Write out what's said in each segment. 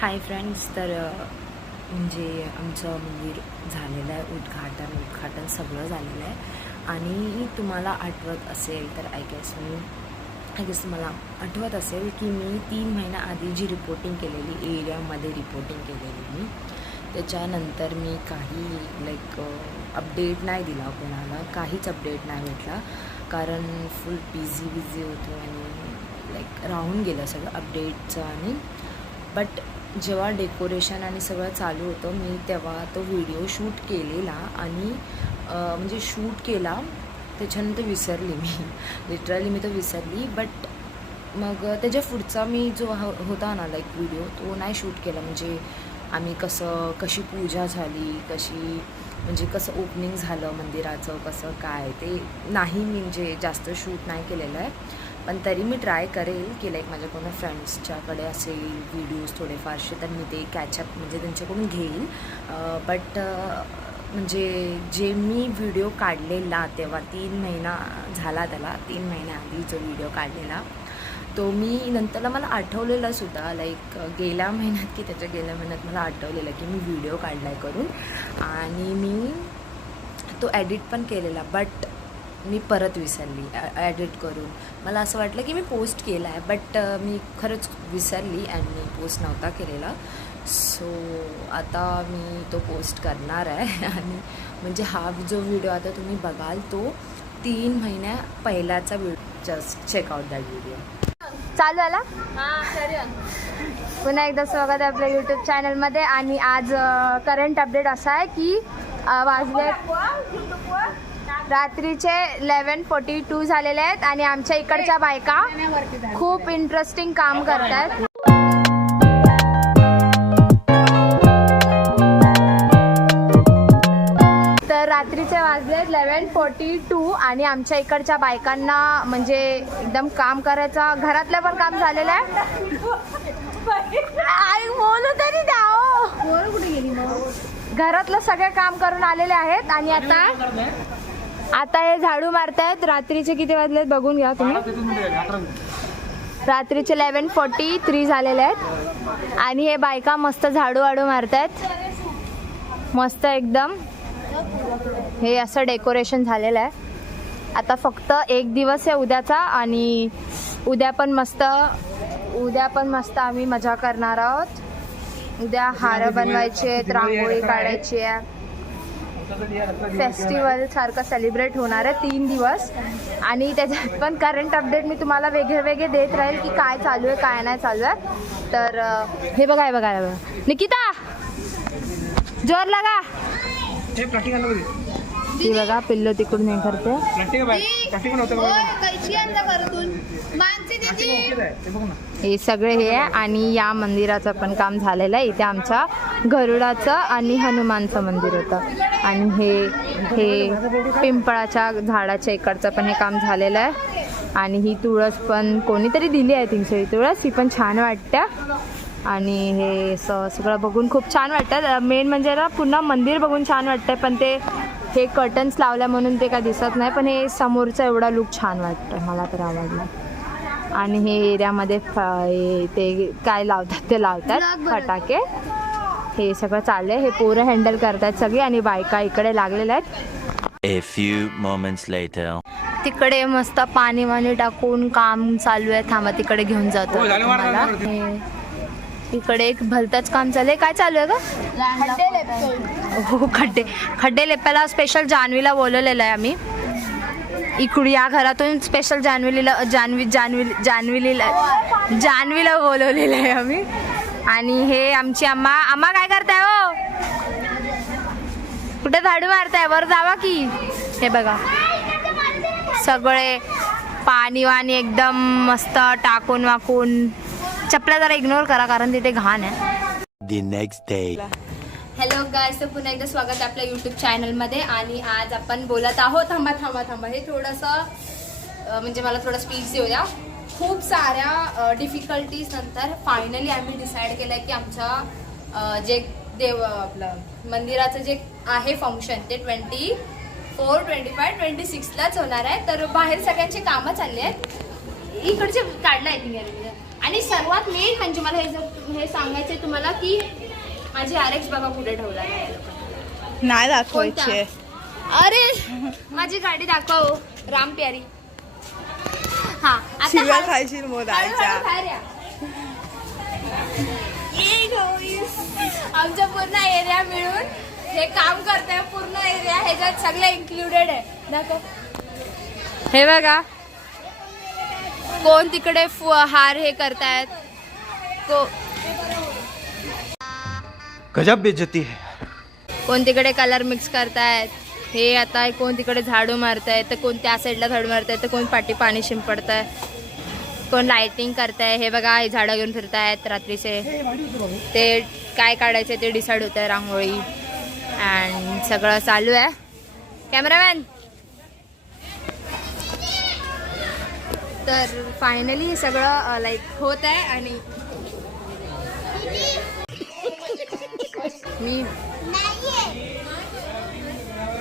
Hi friends, तर म्हणजे आमचं मंदिर झालेलं आहे, उद्घाटन सगळं झालेलं आहे. आणि तुम्हाला आठवत असेल तर आय गेस तुम्हाला आठवत असेल की मी 3 महिन्याआधी जी रिपोर्टिंग केलेली एरियामध्ये रिपोर्टिंग केलेली त्याच्यानंतर मी काही अपडेट नाही दिला कोणाला, काहीच अपडेट नाही भेटला, कारण फुल बिझी होतो आणि राहून गेलं सगळं अपडेटचं. आणि बट जेव्हा डेकोरेशन आणि सगळं चालू होतं मी तेव्हा तो व्हिडिओ शूट केलेला आणि म्हणजे शूट केला, त्याच्यानंतर विसरली मी लिटरली मी तो विसरली. बट मग त्याच्या पुढचा मी जो होता ना व्हिडिओ तो नाही शूट केला. म्हणजे आम्ही कशी पूजा झाली, कसं ओपनिंग झालं मंदिराचं, कसं काय ते नाही मी म्हणजे जास्त शूट नाही केलेलं आहे. पण तरी मी ट्राय करेल की माझ्या कोणा फ्रेंड्सच्याकडे असेल व्हिडिओज थोडेफारसे तर मी ते कॅचअप म्हणजे त्यांच्याकडून घेईन. बट म्हणजे जे मी व्हिडिओ काढलेला तेव्हा 3 महिना झाला, त्याला 3 महिन्याआधी जो व्हिडिओ काढलेला तो मी नंतरला मला आठवलेला सुद्धा, गेल्या महिन्यात की त्याच्या गेल्या महिन्यात मला आठवलेलं की मी व्हिडिओ काढला आहे करून आणि मी तो एडिट पण केलेला. बट मी परत विसरली एडिट करून. मला असं वाटलं की मी पोस्ट केला आहे, बट मी खरंच विसरली आणि मी पोस्ट नव्हता केलेला. सो आता मी तो पोस्ट करणार आहे. आणि म्हणजे हा जो व्हिडिओ आता तुम्ही बघाल तो 3 महिन्या पहिल्याचा video. Just check out that video. चालू आला पुन्हा एकदा स्वागत आहे आपल्या यूट्यूब चॅनलमध्ये. आणि आज करंट अपडेट असा आहे की वाजले रात्रीचे 11:42 झालेले आहेत आणि आमच्या इकडच्या बायका खूप इंटरेस्टिंग काम करत आहेत. तर रात्रीचे वाजलेत 11:42 आणि आमच्या इकडच्या बायकांना म्हणजे एकदम काम करायचं, घरातलं पण काम झालेलं आहे. बोलू तरी द्या, कुठे गेली मग. घरातलं सगळे काम करून आलेले आहेत आणि आता हे झाडू मारतायत. रात्रीचे किती वाजलेत बघून घ्या तुम्ही. रात्रीचे 11:43 झालेले आहेत आणि हे बायका मस्त झाडू मारतायत, मस्त एकदम. हे असं डेकोरेशन झालेलं आहे. आता फक्त एक दिवस आहे उद्याचा आणि उद्या पण मस्त आम्ही मजा करणार आहोत. उद्या हार बनवायचे आहेत, रांगोळी काढायची आहे, फेस्टिवल सारखं सेलिब्रेट होणार आहे 3 दिवस. आणि त्याच्यात पण करंट अपडेट मी तुम्हाला वेगळे देत राहील की काय चालू आहे काय नाही चालू आहे. तर हे बघा निकिता जोर लगा. ती बघा पिल्लो तिकडून हे करते. हे सगळे हे आहे आणि या मंदिराचं पण काम झालेलं आहे. इथे आमच्या गरुडाचं आणि हनुमानचं मंदिर होतं आणि हे पिंपळाच्या झाडाच्या इकडचं पण हे काम झालेलं आहे. आणि ही तुळस पण कोणीतरी दिली आहे, 300 तुळस, ही पण छान वाटते. आणि हे सगळं बघून खूप छान वाटतं. मेन म्हणजे ना पुन्हा मंदिर बघून छान वाटतं, पण हे कर्टन्स लावल्या म्हणून ते काय दिसत नाही, पण हे समोरचा एवढा लुक छान वाटतं, मला तर आवडलं. आणि हे एरियामध्ये ते काय लावतात ते लावतात फटाके. हे सगळं चाललंय, हे पोरं हँडल करतात सगळी आणि बायका इकडे लागलेल्या आहेत. A few moments later. तिकडे मस्त पाणी टाकून काम चालू आहे. थांबा तिकडे घेऊन जातो तुम्हाला. इकडे एक भलतंच काम चालू आहे. काय चालू आहे का? हो, खड्डे लेपायला स्पेशल जान्हवीला बोलवलेलं आहे आम्ही. इकडे या घरातून स्पेशल जान्हवीला बोलवलेलं आहे आम्ही. आणि हे आमची आम्हा काय करताय हो, कुठे झाडू मारताय, वर जावा की. हे बघा सगळे पाणी एकदम मस्त टाकून वाकून. चपला जरा इग्नोर करा कारण तिथे घाण आहे. The next day. Hello guys, तर पुन्हा एकदा स्वागत आहे आपल्या यूट्यूब चॅनलमध्ये. आणि आज आपण बोलत आहोत, थांबा हे थोडंसं म्हणजे मला थोडं स्पीच देऊ द्या. खूप साऱ्या डिफिकल्टीज नंतर फायनली आम्ही डिसाईड केलं आहे की आमच्या जे आपलं मंदिराचं जे आहे फंक्शन ते 24, 25, 26लाच होणार आहे. तर बाहेर सगळ्यांची कामं चालली आहेत. इकडचे काढलं आहे आणि सर्वात मेन म्हणजे मला हे सांगायचंय तुम्हाला की माझी RX बघा कुठे ठेवला नाही दाखवायची. अरे माझी गाडी दाखव राम प्यारी. हा आता शिव्या खायची मोदाच्या. आमच्या पूर्ण एरिया मिळून हे काम करतोय. पूर्ण एरिया ह्याच्यात सगळं इन्क्लुडेड आहे. दाखव. हे बघा कोण तिकडे हार हे करतायत. गजब बेइज्जती है. कोण तिकडे कलर मिक्स करतायत. हे आता कोण तिकडे झाडू मारताय तर कोण त्या साईडला झाडू मारताय तर कोण पाठी पाणी शिंपडताय. कोण लाइटिंग करताय. हे बघा हे झाडं घेऊन फिरतायत रात्रीचे. ते काय काढायचे ते डिसाईड होत आहे. रांगोळी अँड सगळं चालू आहे. कॅमेरामॅन. तर फायनली हे सगळं लाईक होत आहे. आणि मी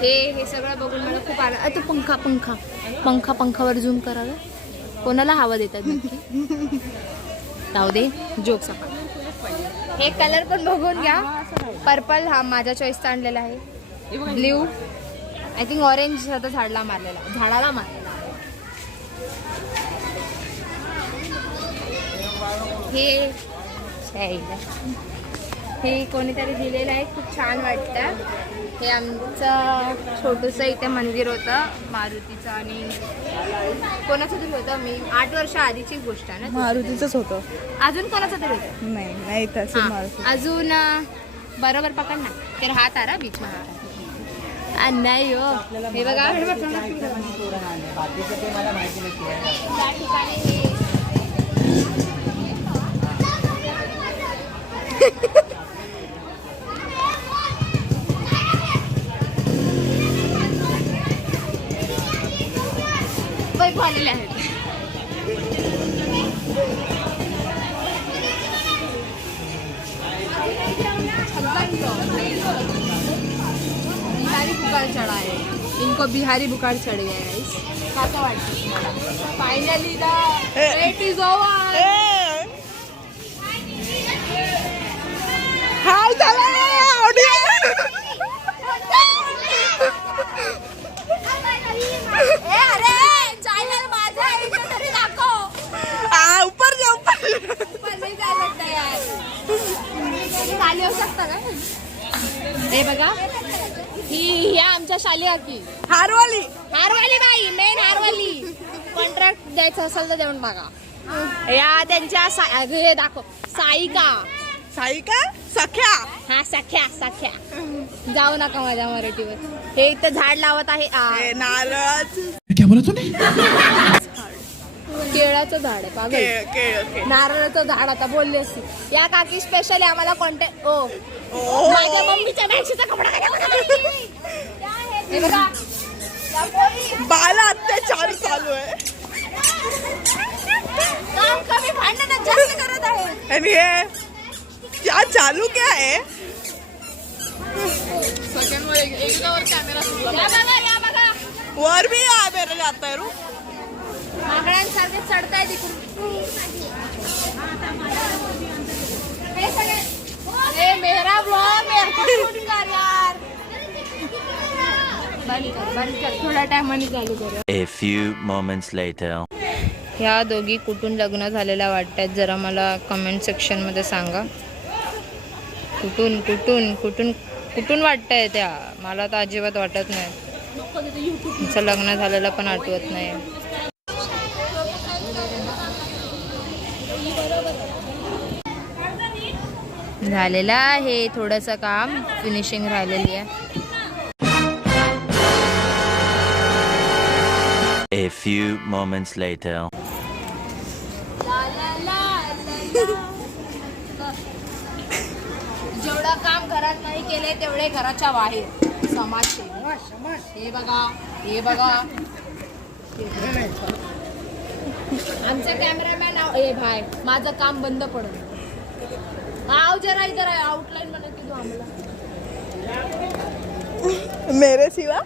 हे सगळं बघून मला खूप आलं. तो पंखावर झूम करावं. कोणाला हवा देतात नक्की. जाऊ दे जोक सका. हे कलर पण बघून घ्या. पर्पल हा माझ्या चॉईसचा आणलेला आहे. ब्ल्यू आय थिंक ऑरेंज आता झाडाला मारलेला आहे. हे कोणीतरी दिलेलं आहे. खूप छान वाटतं. हे आमचं छोटंसं इथे मंदिर होतं मारुतीचं. आणि कोणाचं तरी होतं. मी 8 वर्ष आधीची गोष्ट आहे ना. मारुतीचंच होतं. अजून कोणाचं तरी होतं. नाही तसं मारुती. अजून बरोबर पकड ना. तर हात आला बीच मध्ये. नाही हो. हे बघा या ठिकाणी वैभव आलेले आहेत. बिहारी बुखार चढ़ा है. इनको बिहारी बुखार चढ़ गया है. कसं वाटतं finally the wait is over. हाय झाला ऊपर जा. खाली होऊ शकता का. हे बघा ही या आमच्या शाली की हारवाली बाई. मेन हारवाली. कॉन्ट्रॅक्ट द्यायचं असेल तर देऊन बघा. या त्यांच्या हे दाखव. साईका सख्या. हा सख्या जाऊ नका माझ्या मराठीवर. हे इथं झाड लावत आहे. नारळाचं केळाचं झाड आहे पागल. नारळाचं झाड आता बोलली असती. या काकी स्पेशली आम्हाला कॉन्टॅक्ट. माझ्या मम्मीच्या मॅक्सीचा कपडा हे बघा. बाला अत्याचार चालू आहे. काम कमी भांडण जास्त करत आहे. आणि हे क्या चालू क्या है. या बघा वर भी मेरे जाता है. रू माकडांसारखे चढताय तिकडून. हे मेरा ब्लॉग मेरे को शूट कर यार. बंद कर थोड्या टायमाने चालू कर. A few moments later. ह्या दोघी कुठून लग्न झालेल्या वाटतात जरा मला कमेंट सेक्शन मध्ये सांगा. कुठून वाटतंय त्या. मला तर अजिबात वाटत नाही. तिचं लग्न झालेलं पण आठवत नाही. झालेलं आहे थोडंसं काम. फिनिशिंग राहिलेली आहे. A few moments later. जेवढं काम घरात नाही केले तेवढे घराच्या बाहेर समाजसेवी. हे बघा आमचे कॅमेरामॅन. ए भाई माझं काम बंद पडलं. आओ जरा इधर आउटलाइन बना के दो आम्हाला. मेरे सिवा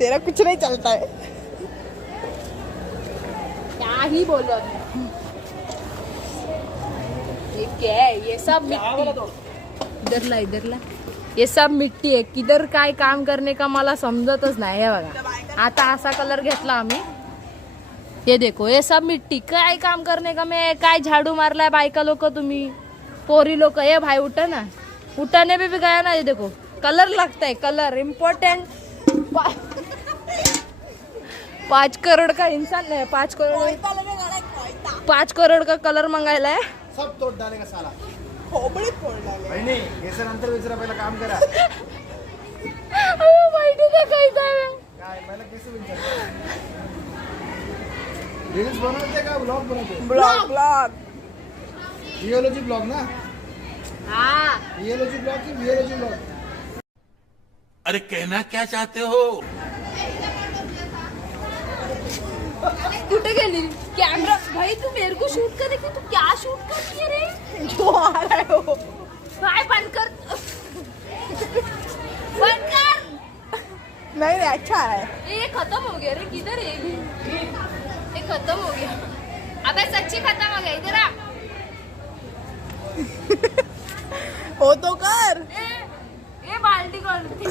तेरा कुछ नहीं चलता है. क्या ही बोलो. क्या है ये सब मिट्टी, इधर ला ये सब मिट्टी आहे. किधर काय काम करणे का मला समजतच नाही. हे बघा आता असा कलर घेतला आम्ही. ये देखो ये सब मिट्टी. काय काम करणे का मैं काय झाडू मारलाय बायका लोक तुम्ही पोरी लोक. ये भाई उठा ना, उठाने भी गया ना. ये देखो कलर लगता है, कलर इम्पोर्टेंट. 5 करोड़ का इंसान है, 5 करोड़ का कलर मंगायला है. सब तोड़ डालेगा साला. खोबडी फोड डाले. नाही नाही, याचं नंतर विचारा, पहिला काम करा. माहिती नाही काय काय पहिला केस विचारा. रील्स बनवते का ब्लॉग बनवते? ब्लॉग रिओलॉजी ब्लॉग ना. हा. रिओलॉजी ब्लॉग की व्हिओलॉजी ब्लॉग? अरे कहना क्या चाहते हो? कुठे गेली कॅमेरा? भाई तू मेरे को शूट करे की तू क्या शूट करती है रे? जो आ रहा है वो. भाई बंद कर, बंद कर. नहीं नहीं अच्छा है. ये खत्म हो गया रे. किधर है ये खत्म हो गया. अबे सच्ची खत्म हो गया. इधर आ. हो तो कर. ये बाल्टी कौन थी?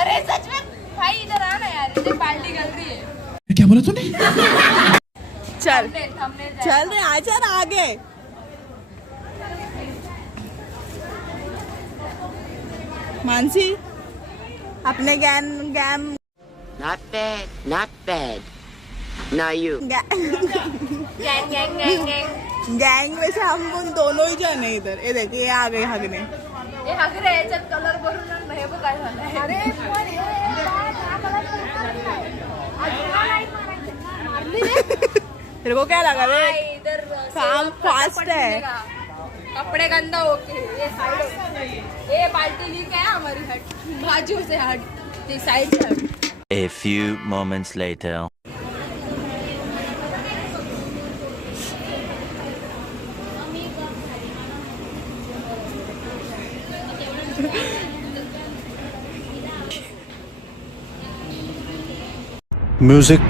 अरे सच में भाई इधर आ ना यार, ये बाल्टी गलती है. क्या बोला तूने? चल हमने चल रे आजा ना आगे. मानसी अपने game Not bad, not bad. Now you. Gang gang gang gang. Gang में से हम उन दोनों ही जन है इधर. ये देखिए ये आ गए हगने. हे हगरे याच्यात कलर भरून आण ना. हे बघ काय झालंय. अरे पण तेरे को क्या लगा रे? इधर काम फास्ट है. कपड़े गंदा होके ये साइड हो. ये बाल्टी ली क्या है हमारी हट, बाजू से हट, ये साइड से हट. A few moments later. Music